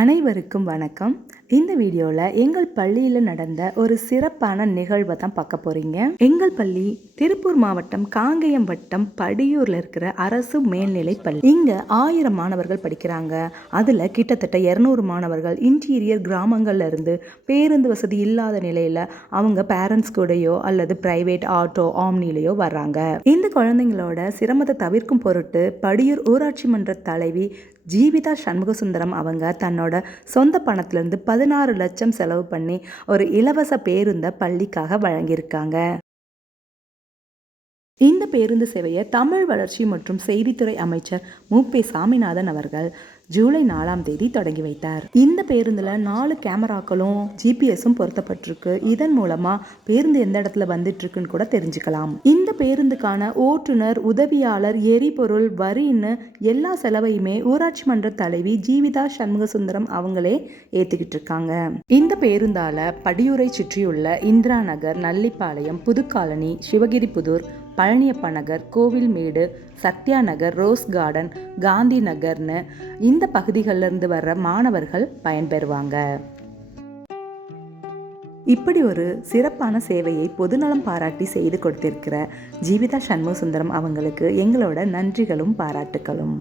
அனைவருக்கும் வணக்கம். இந்த வீடியோவில் எங்கள் பள்ளியில் நடந்த ஒரு சிறப்பான நிகழ்வை தான் பார்க்க போகிறீங்க. எங்கள் பள்ளி திருப்பூர் மாவட்டம் காங்கேயம் வட்டம் படியூரில் இருக்கிற அரசு மேல்நிலை பள்ளி. இங்கே 1000 மாணவர்கள் படிக்கிறாங்க. அதில் கிட்டத்தட்ட 200 மாணவர்கள் இன்டீரியர் கிராமங்கள்ல இருந்து பேருந்து வசதி இல்லாத நிலையில் அவங்க பேரண்ட்ஸ் கூடயோ அல்லது பிரைவேட் ஆட்டோ ஆம்னிலையோ வர்றாங்க. இந்த குழந்தைங்களோட சிரமத்தை தவிர்க்கும் பொருட்டு படியூர் ஊராட்சி மன்ற தலைவி ஜீவிதா சண்முகசுந்தரம் அவங்க தன்னோட சொந்த பணத்திலிருந்து 16 லட்சம் செலவு பண்ணி ஒரு இலவச பேருந்தை பள்ளிக்காக வழங்கியிருக்காங்க. இந்த பேருந்து சேவையை தமிழ் வளர்ச்சி மற்றும் செய்தித்துறை அமைச்சர் மு.பே. சாமிநாதன் அவர்கள் ஜூலை 4ஆம் தேதி தொடங்கி வைத்தார். இந்த பேருந்தில் 4 கேமராக்களும் ஜிபிஎஸும் பொருத்தப்பட்டிருக்கு. இதன் மூலமாக பேருந்து எந்த இடத்துல வந்துட்டு இருக்குன்னு கூட தெரிஞ்சுக்கலாம். இந்த பேருந்துக்கான ஓட்டுநர், உதவியாளர், எரிபொருள், வரின்னு எல்லா செலவையுமே ஊராட்சி மன்ற தலைவி ஜீவிதா சண்முகசுந்தரம் அவங்களே ஏற்றுக்கிட்டு இருக்காங்க. இந்த பேருந்தால படியூரை சுற்றியுள்ள இந்திரா நகர், நல்லிப்பாளையம், புதுக்காலனி, சிவகிரிபுதூர், பழனியப்ப நகர், கோவில்மேடு, சத்யா நகர், ரோஸ் கார்டன், காந்தி நகர்னு இந்த பகுதிகளிலிருந்து வர்ற மாணவர்கள் பயன்பெறுவாங்க. இப்படி ஒரு சிறப்பான சேவையை பொதுநலம் பாராட்டி செய்து கொடுத்திருக்கிற ஜீவிதா சண்முகசுந்தரம் அவங்களுக்கு எங்களோட நன்றிகளும் பாராட்டுகளும்.